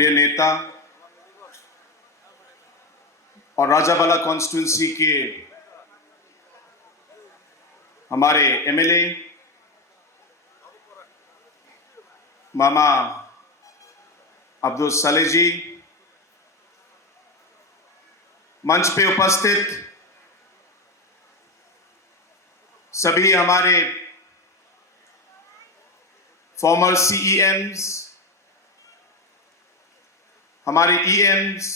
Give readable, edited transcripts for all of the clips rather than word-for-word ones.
प्रिय नेता और राजाबाला कॉन्स्टिट्यूंसी के हमारे एमएलए मामा अब्दुल सले जी, मंच पे उपस्थित सभी हमारे फॉर्मर सीईएम्स, हमारे ईएम्स,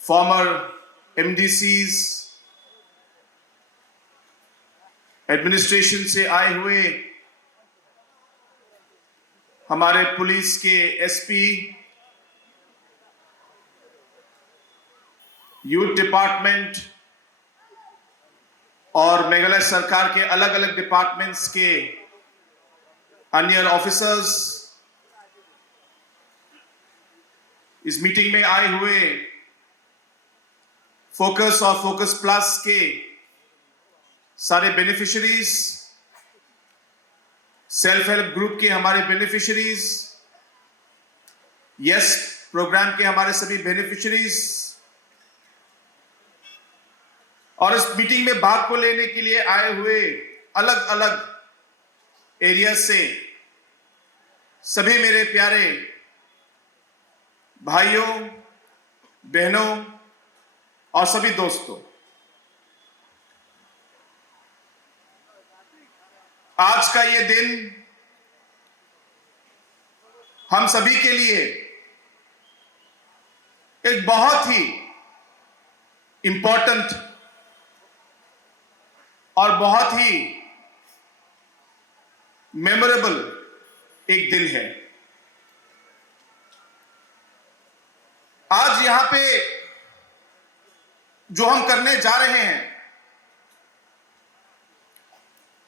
फॉर्मर एमडीसीज, एडमिनिस्ट्रेशन से आए हुए हमारे पुलिस के एसपी, यूथ डिपार्टमेंट और मेघालय सरकार के अलग अलग डिपार्टमेंट्स के अन्य ऑफिसर्स, इस मीटिंग में आए हुए फोकस और फोकस प्लस के सारे बेनिफिशियरीज, सेल्फ हेल्प ग्रुप के हमारे बेनिफिशियरीज, यस प्रोग्राम के हमारे सभी बेनिफिशियरीज और इस मीटिंग में भाग को लेने के लिए आए हुए अलग अलग एरिया से सभी मेरे प्यारे भाइयों, बहनों और सभी दोस्तों, आज का ये दिन हम सभी के लिए एक बहुत ही इंपॉर्टेंट और बहुत ही मेमोरेबल एक दिन है। आज यहां पे जो हम करने जा रहे हैं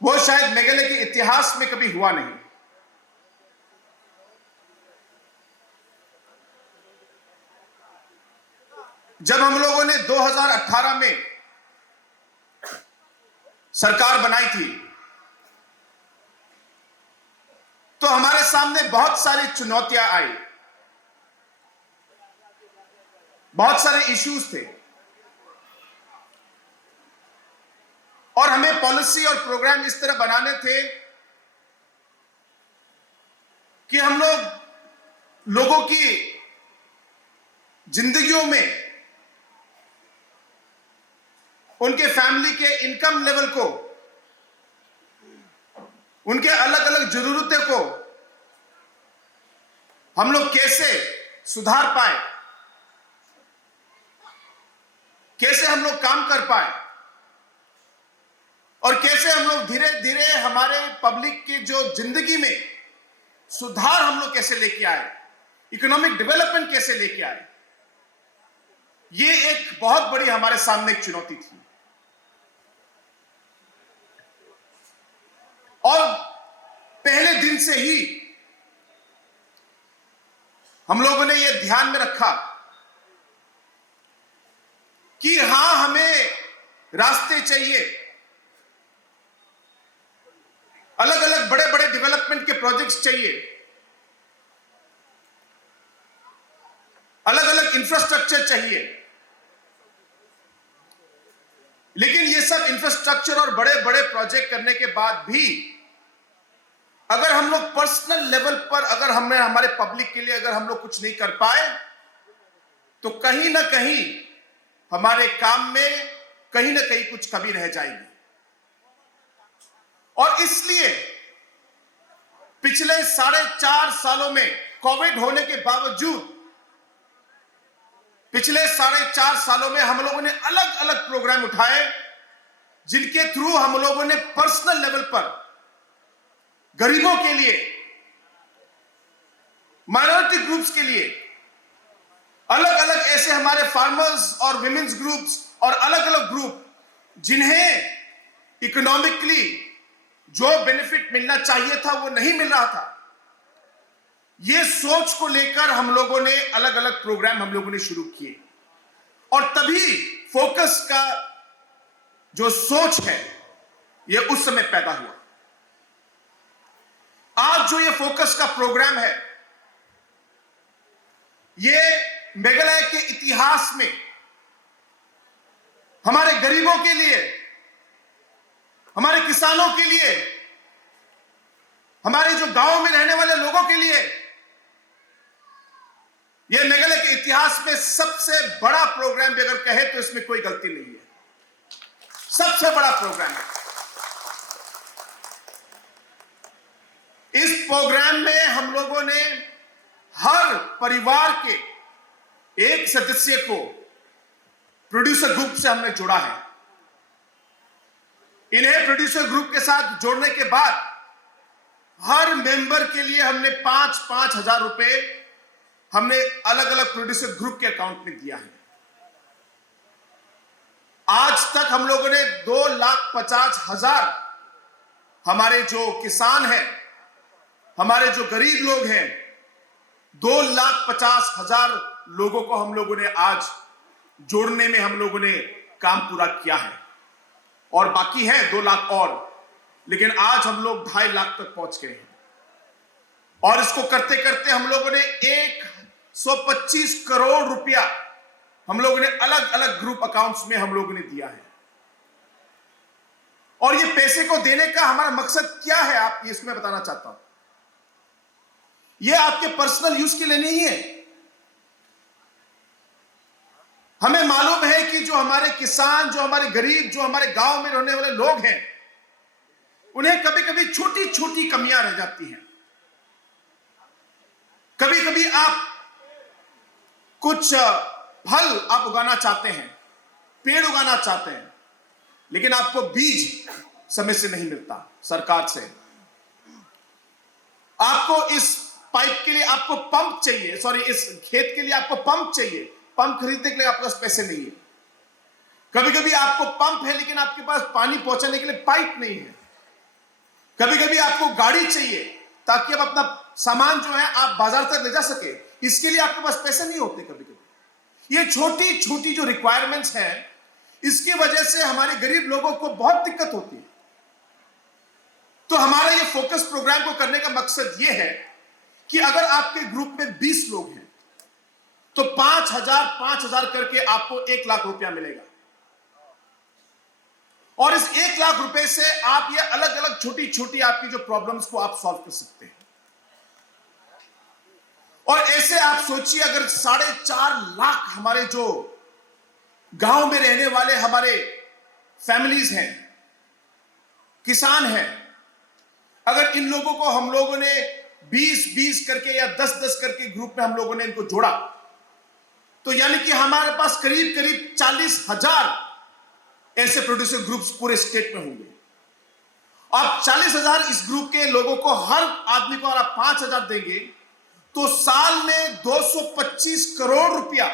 वो शायद मेघालय के इतिहास में कभी हुआ नहीं। जब हम लोगों ने 2018 में सरकार बनाई थी तो हमारे सामने बहुत सारी चुनौतियां आई, बहुत सारे इश्यूज थे और हमें पॉलिसी और प्रोग्राम इस तरह बनाने थे कि हम लोगों की जिंदगियों में उनके फैमिली के इनकम लेवल को, उनके अलग अलग जरूरतों को हम लोग कैसे सुधार पाए, कैसे हम लोग काम कर पाए और कैसे हम लोग धीरे धीरे हमारे पब्लिक की जो जिंदगी में सुधार हम लोग कैसे लेके आए, इकोनॉमिक डेवलपमेंट कैसे लेके आए। ये एक बहुत बड़ी हमारे सामने एक चुनौती थी और पहले दिन से ही हम लोगों ने यह ध्यान में रखा कि हां, हमें रास्ते चाहिए, अलग अलग बड़े बड़े डेवलपमेंट के प्रोजेक्ट्स चाहिए, अलग अलग इंफ्रास्ट्रक्चर चाहिए। लेकिन ये सब इंफ्रास्ट्रक्चर और बड़े बड़े प्रोजेक्ट करने के बाद भी अगर हम लोग पर्सनल लेवल पर अगर हमने हमारे पब्लिक के लिए अगर हम लोग कुछ नहीं कर पाए तो कहीं ना कहीं हमारे काम में कहीं ना कहीं कुछ कमी रह जाएगी। और इसलिए पिछले 4.5 सालों में कोविड होने के बावजूद पिछले 4.5 सालों में हम लोगों ने अलग अलग प्रोग्राम उठाए जिनके थ्रू हम लोगों ने पर्सनल लेवल पर गरीबों के लिए, माइनॉरिटी ग्रुप्स के लिए, अलग अलग ऐसे हमारे फार्मर्स और विमेन्स ग्रुप्स और अलग अलग ग्रुप जिन्हें इकोनॉमिकली जो बेनिफिट मिलना चाहिए था वो नहीं मिल रहा था, ये सोच को लेकर हम लोगों ने अलग अलग प्रोग्राम हम लोगों ने शुरू किए और तभी फोकस का जो सोच है ये उस समय पैदा हुआ। आज जो ये फोकस का प्रोग्राम है ये मेघालय के इतिहास में हमारे गरीबों के लिए, हमारे किसानों के लिए, हमारे जो गांव में रहने वाले लोगों के लिए यह मेघालय के इतिहास में सबसे बड़ा प्रोग्राम भी अगर कहे तो इसमें कोई गलती नहीं है। सबसे बड़ा प्रोग्राम है। इस प्रोग्राम में हम लोगों ने हर परिवार के एक सदस्य को प्रोड्यूसर ग्रुप से हमने जोड़ा है। इन्हें प्रोड्यूसर ग्रुप के साथ जोड़ने के बाद हर मेंबर के लिए हमने 5-5 हजार रुपए हमने अलग अलग प्रोड्यूसर ग्रुप के अकाउंट में दिया है। आज तक हम लोगों ने 2,50,000 हमारे जो किसान हैं, हमारे जो गरीब लोग हैं, 2,50,000 लोगों को हम लोगों ने आज जोड़ने में हम लोगों ने काम पूरा किया है। और बाकी है 2 लाख और, लेकिन आज हम लोग 2.5 लाख तक पहुंच गए हैं। और इसको करते करते हम लोगों ने 125 करोड़ रुपया हम लोगों ने अलग अलग ग्रुप अकाउंट्स में हम लोगों ने दिया है। और ये पैसे को देने का हमारा मकसद क्या है, आप इसको मैं बताना चाहता हूं। ये आपके पर्सनल यूज के लिए नहीं है। हमें मालूम है कि जो हमारे किसान, जो हमारे गरीब, जो हमारे गांव में रहने वाले लोग हैं, उन्हें कभी कभी छोटी छोटी कमियां रह जाती हैं। कभी कभी आप कुछ फल आप उगाना चाहते हैं, पेड़ उगाना चाहते हैं, लेकिन आपको बीज समय से नहीं मिलता सरकार से। आपको इस पाइप के लिए आपको पंप चाहिए, इस खेत के लिए आपको पंप चाहिए, पंप खरीदने के लिए आपके पास पैसे नहीं है। कभी कभी आपको पंप है लेकिन आपके पास पानी पहुंचाने के लिए पाइप नहीं है। कभी कभी आपको गाड़ी चाहिए ताकि आप अपना सामान जो है आप बाजार तक ले जा सके, इसके लिए आपके पास पैसे नहीं होते। कभी कभी ये छोटी छोटी जो रिक्वायरमेंट्स हैं, इसकी वजह से हमारे गरीब लोगों को बहुत दिक्कत होती है। तो हमारा ये फोकस प्रोग्राम को करने का मकसद ये है कि अगर आपके ग्रुप में 20 लोग हैं तो 5,000 करके आपको 1 लाख रुपया मिलेगा। और इस 1 लाख रुपए से आप ये अलग अलग छोटी छोटी आपकी जो प्रॉब्लम्स को आप सॉल्व कर सकते हैं। और ऐसे आप सोचिए, अगर 4.5 लाख हमारे जो गांव में रहने वाले हमारे फैमिलीज हैं, किसान हैं, अगर इन लोगों को हम लोगों ने 20-20 करके या 10-10 करके ग्रुप में हम लोगों ने इनको जोड़ा, तो यानी कि हमारे पास करीब करीब 40,000 ऐसे प्रोड्यूसर ग्रुप्स पूरे स्टेट में होंगे। आप 40,000 इस ग्रुप के लोगों को हर आदमी को अगर आप 5,000 देंगे तो साल में 225 करोड़ रुपया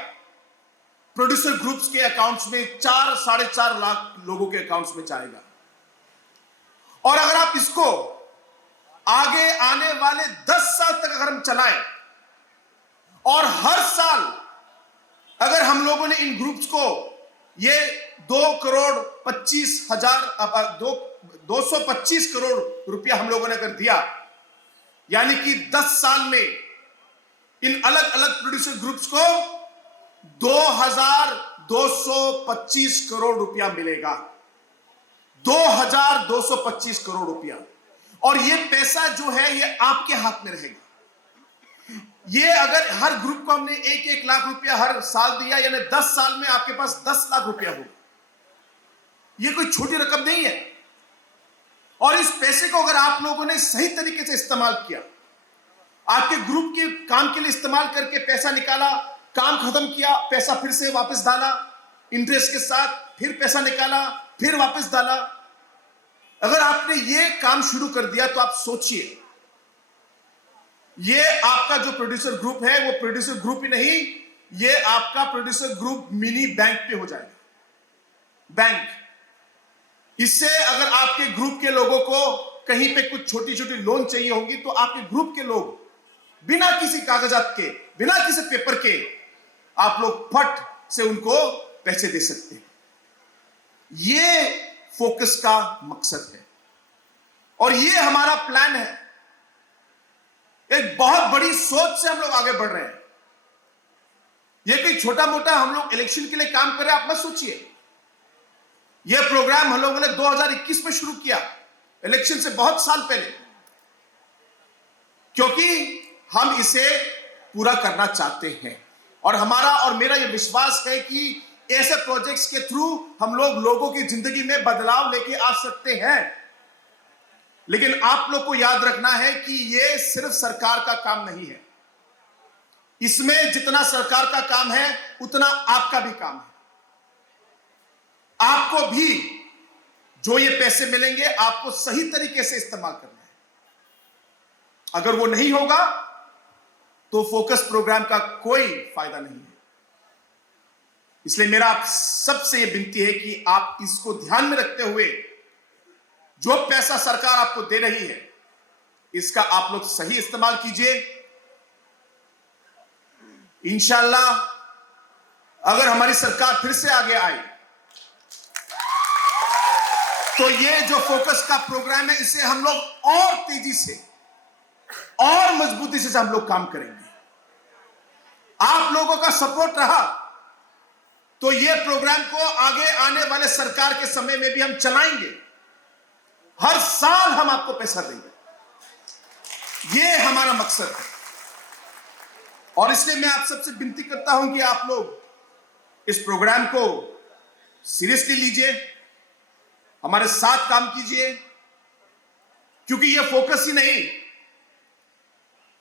प्रोड्यूसर ग्रुप्स के अकाउंट्स में 4-4.5 लाख लोगों के अकाउंट्स में जाएगा। और अगर आप इसको आगे आने वाले 10 साल तक अगर हम चलाएं और हर साल अगर हम लोगों ने इन ग्रुप्स को ये 2,25,000 225 करोड़ रुपया हम लोगों ने अगर दिया, यानी कि 10 साल में इन अलग अलग प्रोड्यूसर ग्रुप्स को 2,225 करोड़ रुपया मिलेगा। 2,225 करोड़ रुपया। और ये पैसा जो है ये आपके हाथ में रहेगा। ये अगर हर ग्रुप को हमने 1-1 लाख रुपया हर साल दिया, यानी 10 साल में आपके पास 10 लाख रुपया होगा। ये कोई छोटी रकम नहीं है। और इस पैसे को अगर आप लोगों ने सही तरीके से इस्तेमाल किया, आपके ग्रुप के काम के लिए इस्तेमाल करके पैसा निकाला, काम खत्म किया, पैसा फिर से वापस डाला, इंटरेस्ट के साथ फिर पैसा निकाला, फिर वापस डाला, अगर आपने ये काम शुरू कर दिया तो आप सोचिए, ये आपका जो प्रोड्यूसर ग्रुप है वो प्रोड्यूसर ग्रुप ही नहीं, ये आपका प्रोड्यूसर ग्रुप मिनी बैंक पे हो जाएगा। बैंक। इससे अगर आपके ग्रुप के लोगों को कहीं पे कुछ छोटी छोटी लोन चाहिए होगी तो आपके ग्रुप के लोग बिना किसी कागजात के, बिना किसी पेपर के आप लोग फट से उनको पैसे दे सकते हैं। ये फोकस का मकसद है और ये हमारा प्लान है। एक बहुत बड़ी सोच से हम लोग आगे बढ़ रहे हैं। ये कोई छोटा मोटा हम लोग इलेक्शन के लिए काम कर रहे हैं, आप मत सोचिए। ये प्रोग्राम हम लोगों ने 2021 में शुरू किया, इलेक्शन से बहुत साल पहले, क्योंकि हम इसे पूरा करना चाहते हैं। और हमारा और मेरा यह विश्वास है कि ऐसे प्रोजेक्ट्स के थ्रू हम लोग लोगों की जिंदगी में बदलाव लेके आ सकते हैं। लेकिन आप लोग को याद रखना है कि यह सिर्फ सरकार का काम नहीं है। इसमें जितना सरकार का काम है उतना आपका भी काम है। आपको भी जो ये पैसे मिलेंगे आपको सही तरीके से इस्तेमाल करना है। अगर वो नहीं होगा तो फोकस प्रोग्राम का कोई फायदा नहीं है। इसलिए मेरा आप सबसे यह विनती है कि आप इसको ध्यान में रखते हुए जो पैसा सरकार आपको दे रही है इसका आप लोग सही इस्तेमाल कीजिए। इंशाअल्लाह अगर हमारी सरकार फिर से आगे आए तो ये जो फोकस का प्रोग्राम है इसे हम लोग और तेजी से और मजबूती से हम लोग काम करेंगे। आप लोगों का सपोर्ट रहा तो ये प्रोग्राम को आगे आने वाले सरकार के समय में भी हम चलाएंगे। हर साल हम आपको पैसा देंगे, ये हमारा मकसद है। और इसलिए मैं आप सबसे विनती करता हूं कि आप लोग इस प्रोग्राम को सीरियसली लीजिए, हमारे साथ काम कीजिए, क्योंकि यह फोकस ही नहीं,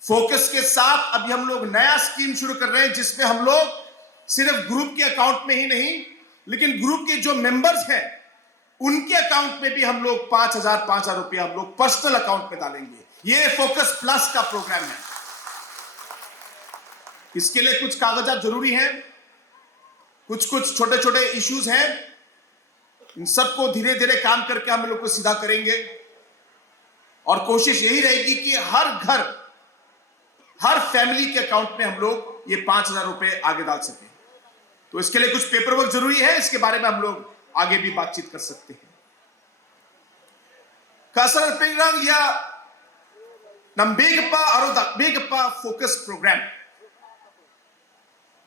फोकस के साथ अभी हम लोग नया स्कीम शुरू कर रहे हैं जिसमें हम लोग सिर्फ ग्रुप के अकाउंट में ही नहीं लेकिन ग्रुप के जो मेंबर्स हैं उनके अकाउंट में भी हम लोग 5,000 रुपया हम लोग पर्सनल अकाउंट में डालेंगे। ये फोकस प्लस का प्रोग्राम है। इसके लिए कुछ कागजात जरूरी हैं, कुछ छोटे छोटे इश्यूज हैं, इन सबको धीरे धीरे काम करके हम लोग को सीधा करेंगे। और कोशिश यही रहेगी कि हर घर हर फैमिली के अकाउंट में हम लोग ये 5,000 रुपए आगे डाल सकें। तो इसके लिए कुछ पेपर वर्क जरूरी है, इसके बारे में हम लोग आगे भी बातचीत कर सकते हैं। kasar pengrang ya nambegpa aro dakbegpa focus program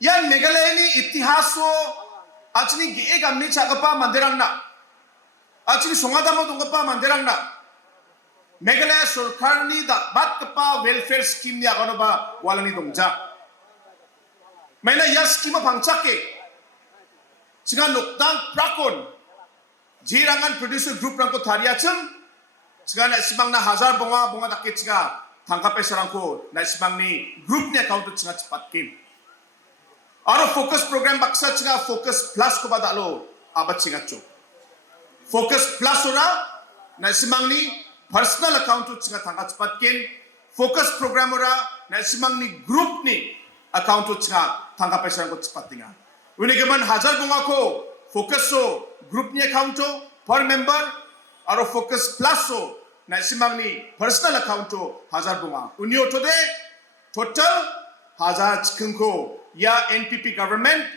ya Meghalaya ni itihaso achni ge gamni chagapa mandirang na achni songadamo dungapa mandirang na Meghalaya sarkar ni dakbatpa welfare scheme ni agano ba walani dongja maina ya scheme pangchake singa nokdang prakon jirangan producer group rangko thariachum singa na simang na 1,000 bunga dakit singa tangkape sarangko na simang ni group ni account singa chapatkin aro focus program baksa singa focus plus ko badalo abat singa cho focus plus ora na simang ni personal account singa tangka chapatkin focus program ora na simang ni group ni account singa tangkape sarangko chapatinga Unikaman 1,000 bunga ko focus so group ni account per member aro focus plus so na simang ni personal account 1,000 bunga unio today total 1,000 chikeng ko ya NPP government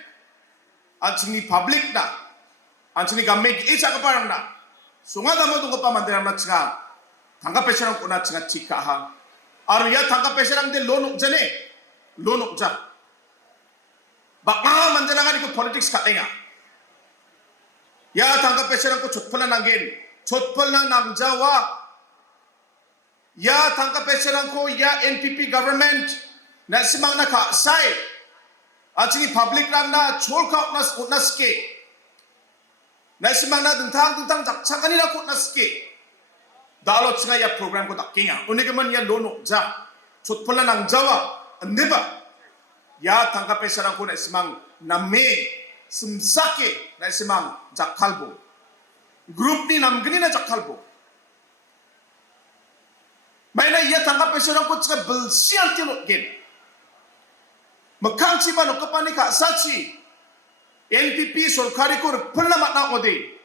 anchini public na anchini government e chaka parang na sunga damo dungo pa mandirang na chinga tangka pesarang ko na chinga chika ha aro ya tangka pesarang de loan ukja Baka mandalangan ko politics katinga. Ya tangka peserang ko chotpala nangin, chotpala nangjawa. Ya tangka peserang ko ya NPP government na simang na kaasay. At sige public lang na chol ka utnas ke. Na simang na dentang daksa kanila ko utnas ke. Dalot nga ya program ko takinga. Unigaman ya lono ja. Chotpala nangjawa. Andi ba? Ya tangka pesarang ko na simang name sumsake na simang jakhalbo group ni namgani na jakhalbo may na ya tangka pesarang ko tsaka belsian tilo gen makang si ba no kapani ka sachi NPP sarkari ko pulna matna ode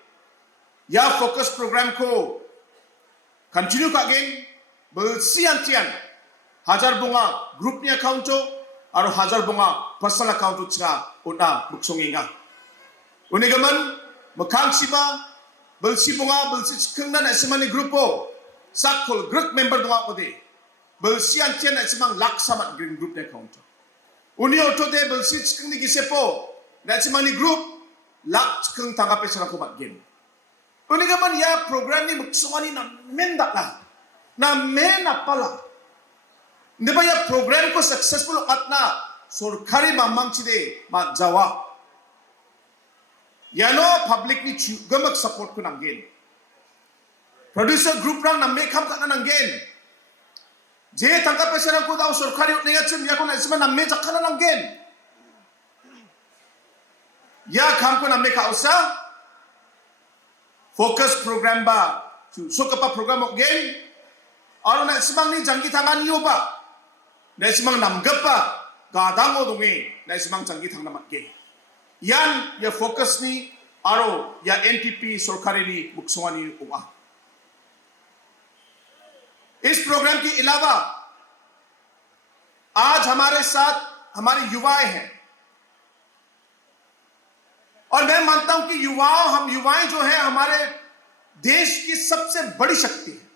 ya focus program ko continue ka gen belsian tian 1,000 bunga group ni account aro 1,000 bunga personal account utsa una buksonginga unigaman makang siba belsi bunga belsi chikengna na simani grupo sakol group member bunga ode belsi antian na simang laksamat green group na account Uni otote belsit keng ni gisepo. Natsimani group lak keng tanggape sarang kumat gen. Uni gaman ya program ni maksumani na mendak lah. Na men apala. Ndiba ya program ko successful atna sorkari mamang chide ma jawa. Yano public ni gamak support ko nanggen. Producer group rang namme kham ka nanggen. Je tangka pesarang ko daw sorkari utnega chim ya ko na isma namme jakkana nanggen. Ya kham ko namme ka usa focus program ba sukapa program gen. Aro na ismang ni jangki tangan yo ba. Na ismang namgap pa gadang o dungi na ismang jangki tang namat gen. Yan ya fokus ni aro ya NTP सरकारी ni मुक्सवानी हुआ। इस programme के अलावा आज हमारे साथ हमारे युवाएं हैं और मैं मानता हूं कि हम युवाएं जो हैं हमारे देश की सबसे बड़ी शक्ति है।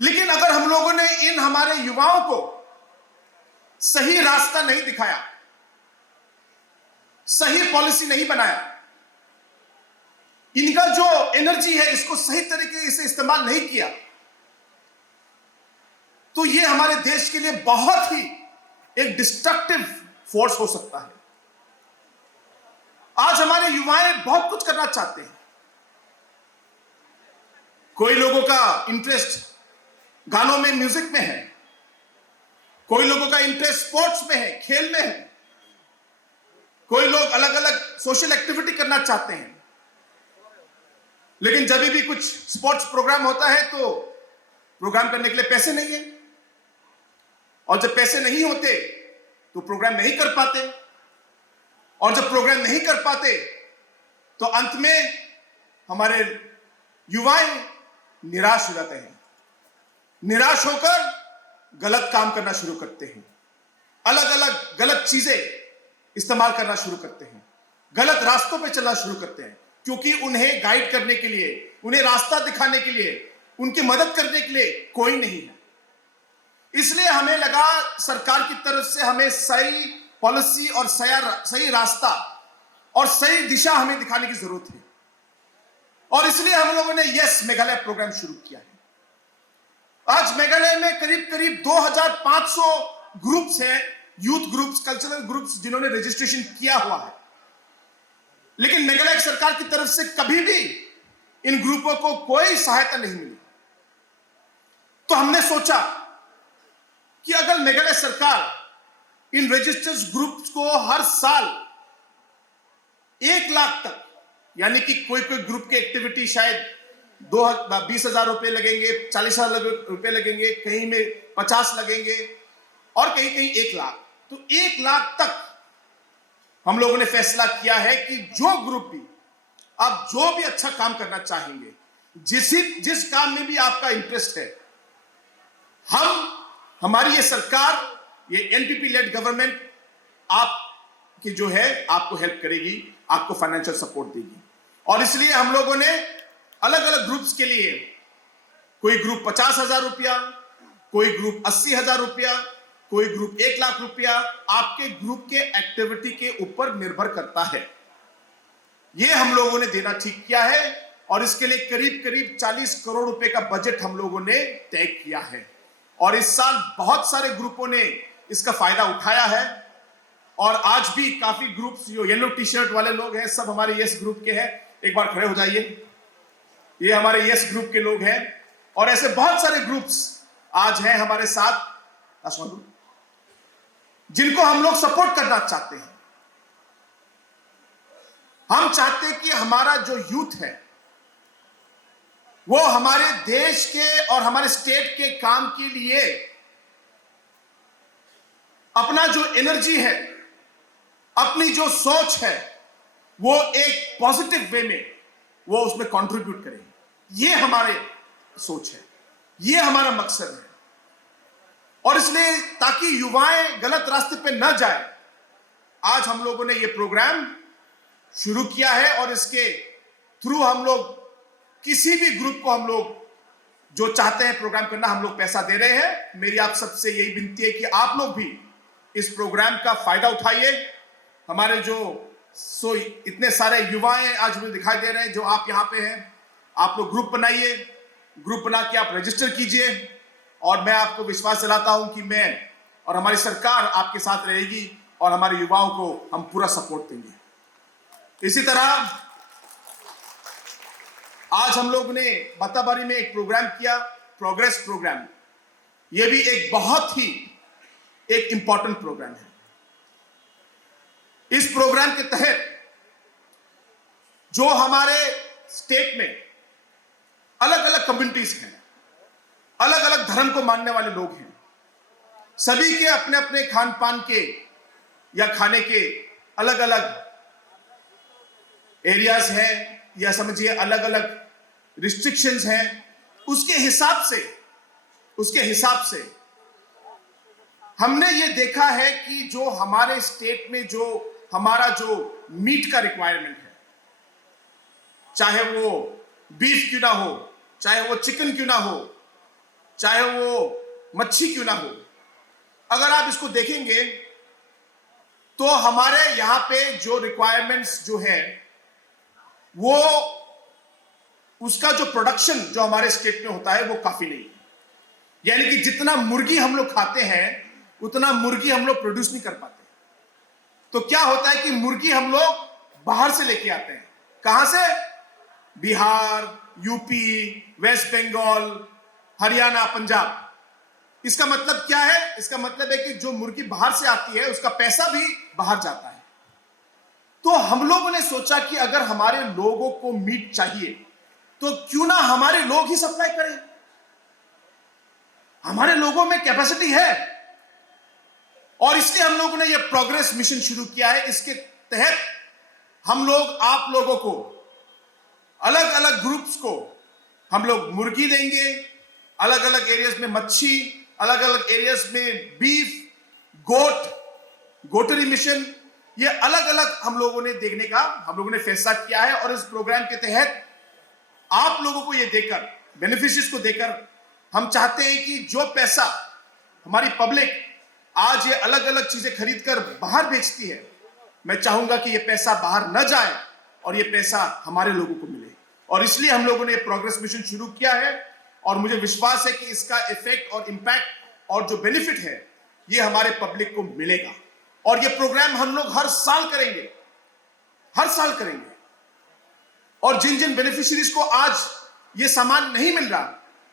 लेकिन अगर हम लोगों ने इन हमारे युवाओं को सही रास्ता नहीं दिखाया, सही पॉलिसी नहीं बनाया, इनका जो एनर्जी है इसको सही तरीके से इस्तेमाल नहीं किया, तो ये हमारे देश के लिए बहुत ही एक डिस्ट्रक्टिव फोर्स हो सकता है। आज हमारे युवाएं बहुत कुछ करना चाहते हैं। कोई लोगों का इंटरेस्ट गानों में, म्यूजिक में है, कोई लोगों का इंटरेस्ट स्पोर्ट्स में है, खेल में है, कोई लोग अलग अलग सोशल एक्टिविटी करना चाहते हैं। लेकिन जब भी कुछ स्पोर्ट्स प्रोग्राम होता है तो प्रोग्राम करने के लिए पैसे नहीं है, और जब पैसे नहीं होते तो प्रोग्राम नहीं कर पाते, और जब प्रोग्राम नहीं कर पाते तो अंत में हमारे युवाएं निराश हो जाते हैं। निराश होकर गलत काम करना शुरू करते हैं, अलग अलग गलत चीजें इस्तेमाल करना शुरू करते हैं, गलत रास्तों पे चलना शुरू करते हैं, क्योंकि उन्हें गाइड करने के लिए, उन्हें रास्ता दिखाने के लिए, उनकी मदद करने के लिए कोई नहीं है। इसलिए हमें लगा सरकार की तरफ से हमें सही पॉलिसी और सही रास्ता और सही दिशा हमें दिखाने की जरूरत है, और इसलिए हम लोगों ने यस मेघालय प्रोग्राम शुरू किया है। आज मेघालय में करीब करीब 2500 ग्रुप्स हैं, यूथ ग्रुप्स, कल्चरल ग्रुप्स, जिन्होंने रजिस्ट्रेशन किया हुआ है। लेकिन मेघालय सरकार की तरफ से कभी भी इन ग्रुपों को कोई सहायता नहीं मिली। तो हमने सोचा कि अगर मेघालय सरकार इन रजिस्टर्ड ग्रुप्स को हर साल 1 लाख तक, यानी कि कोई ग्रुप की एक्टिविटी शायद 20,000 रुपए लगेंगे, 40,000 रुपए लगेंगे, कहीं में 50 लगेंगे और कहीं कहीं 1 लाख, तो 1 लाख तक हम लोगों ने फैसला किया है कि जो ग्रुप भी आप जो भी अच्छा काम करना चाहेंगे, जिस काम में भी आपका इंटरेस्ट है, हमारी ये सरकार, ये एनटीपी लेड गवर्नमेंट आपकी जो है आपको हेल्प करेगी, आपको फाइनेंशियल सपोर्ट देगी। और इसलिए हम लोगों ने अलग अलग ग्रुप्स के लिए, कोई ग्रुप 50,000 रुपया, कोई ग्रुप 80,000 रुपया, कोई ग्रुप 1 लाख रुपया, आपके ग्रुप के एक्टिविटी के ऊपर निर्भर करता है। यह हम लोगों ने देना ठीक किया है, और इसके लिए करीब करीब 40 करोड़ रुपए का बजट हम लोगों ने तय किया है। और इस साल बहुत सारे ग्रुपों ने इसका फायदा उठाया है, और आज भी काफी ग्रुप्स, जो येलो टी शर्ट वाले लोग हैं, सब हमारे यस ग्रुप के हैं। एक बार खड़े हो जाइए, ये हमारे यस ग्रुप के लोग हैं, और ऐसे बहुत सारे ग्रुप्स आज हैं हमारे साथ, जिनको हम लोग सपोर्ट करना चाहते हैं। हम चाहते हैं कि हमारा जो यूथ है वो हमारे देश के और हमारे स्टेट के काम के लिए अपना जो एनर्जी है, अपनी जो सोच है, वो एक पॉजिटिव वे में वो उसमें कंट्रीब्यूट करें। ये हमारे सोच है, ये हमारा मकसद है। और इसलिए ताकि युवाएं गलत रास्ते पे न जाए, आज हम लोगों ने ये प्रोग्राम शुरू किया है, और इसके थ्रू हम लोग किसी भी ग्रुप को हम लोग जो चाहते हैं प्रोग्राम करना, हम लोग पैसा दे रहे हैं। मेरी आप सबसे यही विनती है कि आप लोग भी इस प्रोग्राम का फायदा उठाइए। हमारे जो इतने सारे युवाएं आज मुझे दिखाई दे रहे हैं जो आप यहाँ पे हैं, आप लोग ग्रुप बनाइए, ग्रुप बना के आप रजिस्टर कीजिए, और मैं आपको विश्वास दिलाता हूं कि मैं और हमारी सरकार आपके साथ रहेगी और हमारे युवाओं को हम पूरा सपोर्ट देंगे। इसी तरह आज हम लोग ने बताबारी में एक प्रोग्राम किया, प्रोग्रेस प्रोग्राम। यह भी एक बहुत ही एक इंपॉर्टेंट प्रोग्राम है। इस प्रोग्राम के तहत जो हमारे स्टेट में अलग अलग कम्युनिटीज हैं, अलग अलग धर्म को मानने वाले लोग हैं, सभी के अपने अपने खान पान के या खाने के अलग अलग एरियाज हैं, या समझिए अलग अलग रिस्ट्रिक्शंस हैं। उसके हिसाब से हमने ये देखा है कि जो हमारे स्टेट में जो हमारा जो मीट का रिक्वायरमेंट है, चाहे वो बीफ क्यों ना हो, चाहे वो चिकन क्यों ना हो, चाहे वो मच्छी क्यों ना हो, अगर आप इसको देखेंगे तो हमारे यहां पे जो रिक्वायरमेंट्स जो है वो उसका जो प्रोडक्शन जो हमारे स्टेट में होता है वो काफी नहीं है। यानी कि जितना मुर्गी हम लोग खाते हैं उतना मुर्गी हम लोग प्रोड्यूस नहीं कर पाते। तो क्या होता है कि मुर्गी हम लोग बाहर से लेके आते हैं। कहां से? Bihar, UP, West Bengal, Haryana, Punjab. इसका मतलब क्या है? इसका मतलब है कि जो मुर्गी बाहर से आती है उसका पैसा भी बाहर जाता है। तो हम लोगों ने सोचा कि अगर हमारे लोगों को मीट चाहिए तो क्यों ना हमारे लोग ही सप्लाई करें। हमारे लोगों में कैपेसिटी है, और इसलिए हम लोगों ने यह प्रोग्रेस मिशन शुरू किया है। इसके तहत हम लोग आप लोगों को अलग अलग ग्रुप्स को हम लोग मुर्गी देंगे, अलग अलग एरियाज में मच्छी, अलग अलग एरियाज में बीफ, गोटरी मिशन, ये अलग अलग हम लोगों ने देखने का हम लोगों ने फैसला किया है। और इस प्रोग्राम के तहत आप लोगों को ये देकर, बेनिफिशियरीज को देकर, हम चाहते हैं कि जो पैसा हमारी पब्लिक आज ये अलग अलग चीजें खरीद कर बाहर बेचती है, मैं चाहूंगा कि ये पैसा बाहर न जाए और ये पैसा हमारे लोगों को मिले। और इसलिए हम लोगों ने प्रोग्रेस मिशन शुरू किया है, और मुझे विश्वास है कि इसका इफेक्ट और इंपैक्ट और जो बेनिफिट है ये हमारे पब्लिक को मिलेगा। और ये प्रोग्राम हम लोग हर साल करेंगे। और जिन जिन बेनिफिशियरीज को आज ये सामान नहीं मिल रहा,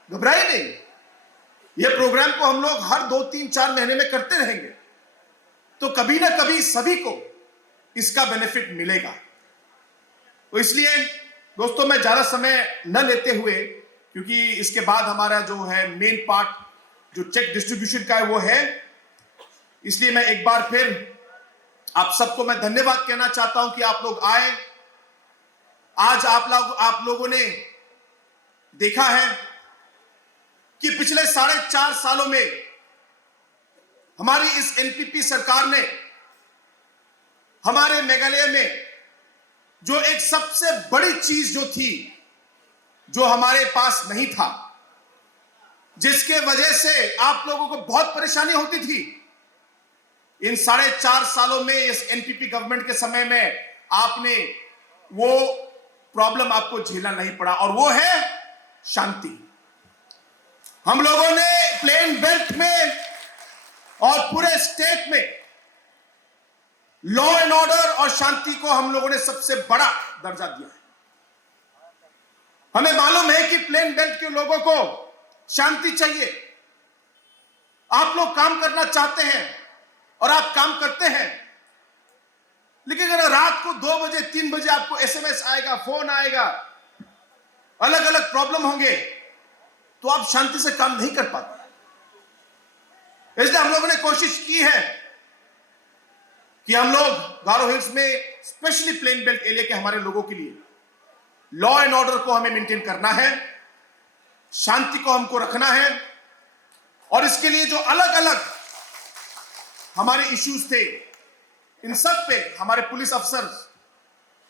घबराइए नहीं, ये प्रोग्राम को हम लोग हर 2, 3, 4 महीने में करते रहेंगे, तो कभी ना कभी सभी को इसका बेनिफिट मिलेगा। तो इसलिए दोस्तों मैं ज्यादा समय न लेते हुए, क्योंकि इसके बाद हमारा जो है मेन पार्ट जो चेक डिस्ट्रीब्यूशन का है वो है, इसलिए मैं एक बार फिर आप सबको मैं धन्यवाद कहना चाहता हूं कि आप लोग आए। आज आप लोगों ने देखा है कि पिछले 4.5 सालों में हमारी इस एनपीपी सरकार ने हमारे मेघालय में जो एक सबसे बड़ी चीज जो थी, जो हमारे पास नहीं था, जिसके वजह से आप लोगों को बहुत परेशानी होती थी, इन 4.5 सालों में इस एनपीपी गवर्नमेंट के समय में आपने वो प्रॉब्लम आपको झेलना नहीं पड़ा, और वो है शांति। हम लोगों ने प्लेन बेल्ट में और पूरे स्टेट में लॉ एंड ऑर्डर और शांति को हम लोगों ने सबसे बड़ा दर्जा दिया है। हमें मालूम है कि प्लेन बेल्ट के लोगों को शांति चाहिए। आप लोग काम करना चाहते हैं और आप काम करते हैं, लेकिन अगर रात को 2 बजे 3 बजे आपको एसएमएस आएगा, फोन आएगा, अलग अलग प्रॉब्लम होंगे, तो आप शांति से काम नहीं कर पाते। इसलिए हम लोगों ने कोशिश की है कि हम लोग गारो हिल्स में स्पेशली प्लेन बेल्ट एरिया के हमारे लोगों के लिए लॉ एंड ऑर्डर को हमें मेंटेन करना है, शांति को हमको रखना है, और इसके लिए जो अलग अलग हमारे इश्यूज थे, इन सब पे हमारे पुलिस अफसर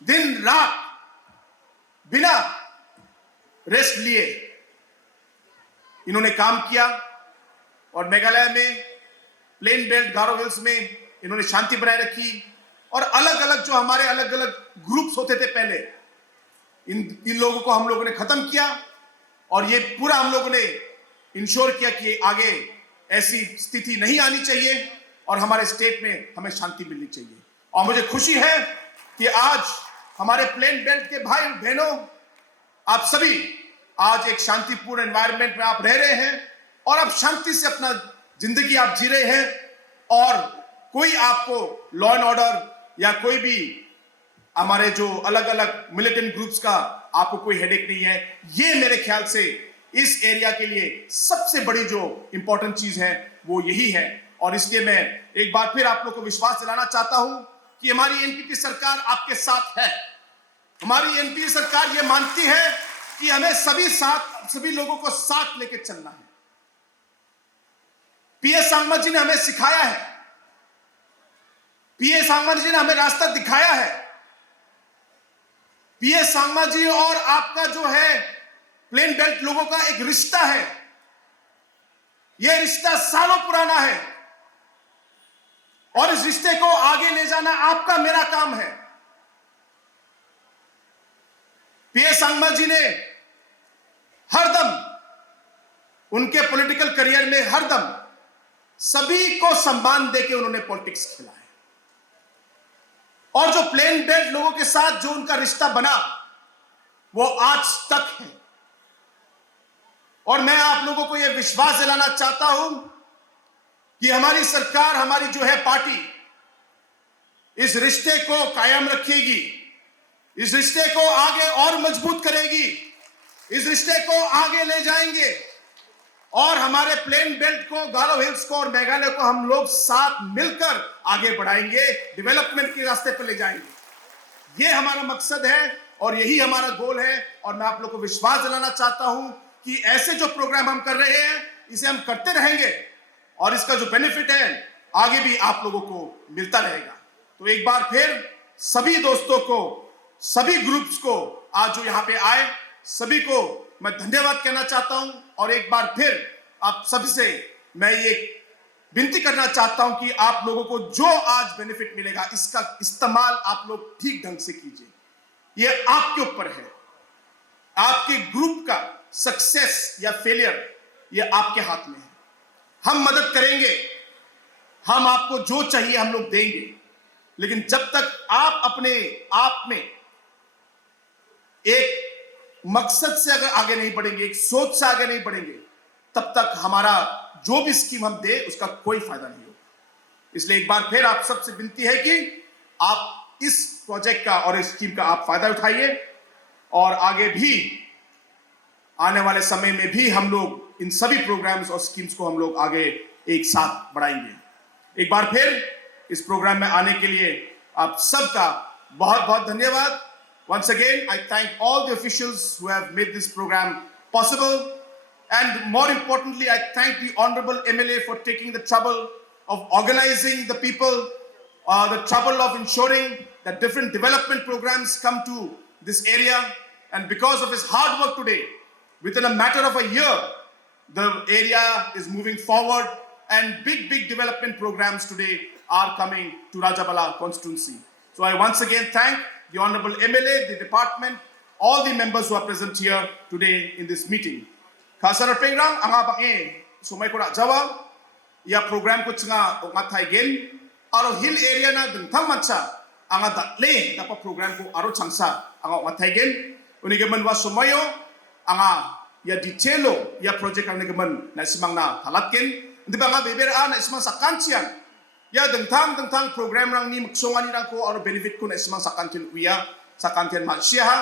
दिन रात बिना रेस्ट लिए इन्होंने काम किया और मेघालय में प्लेन बेल्ट गारो हिल्स में इन्होंने शांति बनाए रखी और अलग अलग जो हमारे अलग अलग ग्रुप्स होते थे पहले इन लोगों को हम लोगों ने खत्म किया और ये पूरा हम लोगों ने इंश्योर किया कि आगे ऐसी स्थिति नहीं आनी चाहिए और हमारे स्टेट में हमें शांति मिलनी चाहिए। और मुझे खुशी है कि आज हमारे प्लेन बेल्ट के भाई बहनों आप सभी आज एक शांतिपूर्ण एनवायरनमेंट में आप रह रहे हैं और आप शांति से अपना जिंदगी आप जी रहे हैं और कोई आपको लॉ एंड ऑर्डर या कोई भी हमारे जो अलग अलग मिलिटेंट ग्रुप्स का आपको कोई हेडेक नहीं है। ये मेरे ख्याल से इस एरिया के लिए सबसे बड़ी जो इंपॉर्टेंट चीज है वो यही है और इसलिए मैं एक बार फिर आप लोग को विश्वास दिलाना चाहता हूं कि हमारी एनपीपी सरकार आपके साथ है। हमारी एनपीपी सरकार ये मानती है कि हमें सभी लोगों को साथ लेके चलना है। पीएस सांगमा जी ने हमें सिखाया है, पीएस सांगमा जी ने हमें रास्ता दिखाया है। पीएस सांगमा जी और आपका जो है प्लेन बेल्ट लोगों का एक रिश्ता है, यह रिश्ता सालों पुराना है और इस रिश्ते को आगे ले जाना आपका मेरा काम है। पीएस सांगमा जी ने हरदम उनके पॉलिटिकल करियर में हरदम सभी को सम्मान देके उन्होंने पॉलिटिक्स खेला है और जो प्लेन बेल्ट लोगों के साथ जो उनका रिश्ता बना वो आज तक है। और मैं आप लोगों को यह विश्वास दिलाना चाहता हूं कि हमारी सरकार, हमारी जो है पार्टी इस रिश्ते को कायम रखेगी, इस रिश्ते को आगे और मजबूत करेगी, इस रिश्ते को आगे ले जाएंगे और हमारे प्लेन बेल्ट को, गारो हिल्स को और मेघालय को हम लोग साथ मिलकर आगे बढ़ाएंगे, डेवलपमेंट के रास्ते पर ले जाएंगे। ये हमारा मकसद है और यही हमारा गोल है और मैं आप लोग को विश्वास दिलाना चाहता हूं कि ऐसे जो प्रोग्राम हम कर रहे हैं इसे हम करते रहेंगे और इसका जो बेनिफिट है आगे भी आप लोगों को मिलता रहेगा। तो एक बार फिर सभी दोस्तों को, सभी ग्रुप्स को आज जो यहां पे आए सभी को मैं धन्यवाद कहना चाहता हूं और एक बार फिर आप सबसे मैं ये विनती करना चाहता हूं कि आप लोगों को जो आज बेनिफिट मिलेगा इसका इस्तेमाल आप लोग ठीक ढंग से कीजिए। ये आपके ऊपर है, आपके ग्रुप का सक्सेस या फेलियर ये आपके हाथ में है। हम मदद करेंगे, हम आपको जो चाहिए हम लोग देंगे, लेकिन जब तक आप अपने आप में एक मकसद से अगर आगे नहीं बढ़ेंगे, एक सोच से आगे नहीं बढ़ेंगे, तब तक हमारा जो भी स्कीम हम दे उसका कोई फायदा नहीं होगा। इसलिए एक बार फिर आप सबसे विनती है कि आप इस प्रोजेक्ट का और इस स्कीम का आप फायदा उठाइए और आगे भी आने वाले समय में भी हम लोग इन सभी प्रोग्राम्स और स्कीम्स को हम लोग आगे एक साथ बढ़ाएंगे। एक बार फिर इस प्रोग्राम में आने के लिए आप सबका बहुत बहुत धन्यवाद। Once again, I thank all the officials who have made this program possible. And more importantly, I thank the Honorable MLA for taking the trouble of organizing the people, the trouble of ensuring that different development programs come to this area. And because of his hard work today, within a matter of a year, the area is moving forward and big development programs today are coming to Rajabala constituency. So I once again thank the Honorable MLA, the department, all the members who are present here today in this meeting. Khasar pengrang anga bange sumai ko jawa ya program ko chinga nga thai gen aro hill area na dengthang mancha anga datle dapat program ko aro changsa anga nga thai gen uni gemen wa sumayo anga ya detailo ya project ang gemen na simang na halatken di ba nga bebera na ismang sakanchian ya dengthang program rang ni maksongani rang ko aro benefit ko na ismang sakanchen uya sakanchen mansya ha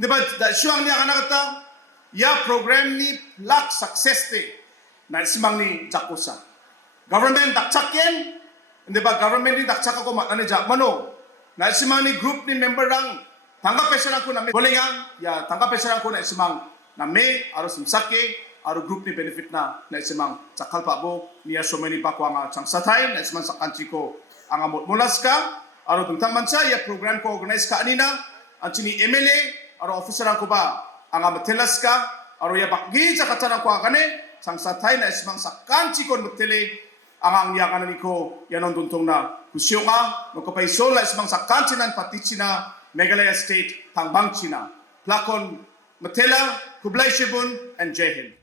di ba da syang ni ana kata ya program ni lak success te na ismang ni jakosa government dakchaken di ba government ni dakchaka ko manane jakmano na ismang ni group ni member rang tangga pesarang ko na me bolengang ya tangga pesarang ko na ismang na me aro simsake aro group ni benefit na isimang sakal pa bo niya so many pa ko ang changsathai na isimang sa country ko ang molaska aro tungtang mansa ya program ko organize ka anina ang chini MLA aro officer ang ko ba ang matelaska aro ya bakgi sa katana ko akane sang satay na ismang sa kanchikon magtili ang niyakan ni ko yanon tuntong na kusyo nga magkapaiso la ismang sa kanchinan patichina Meghalaya State tangbang China plakon Matela Kublai Shibun and Jai Hind.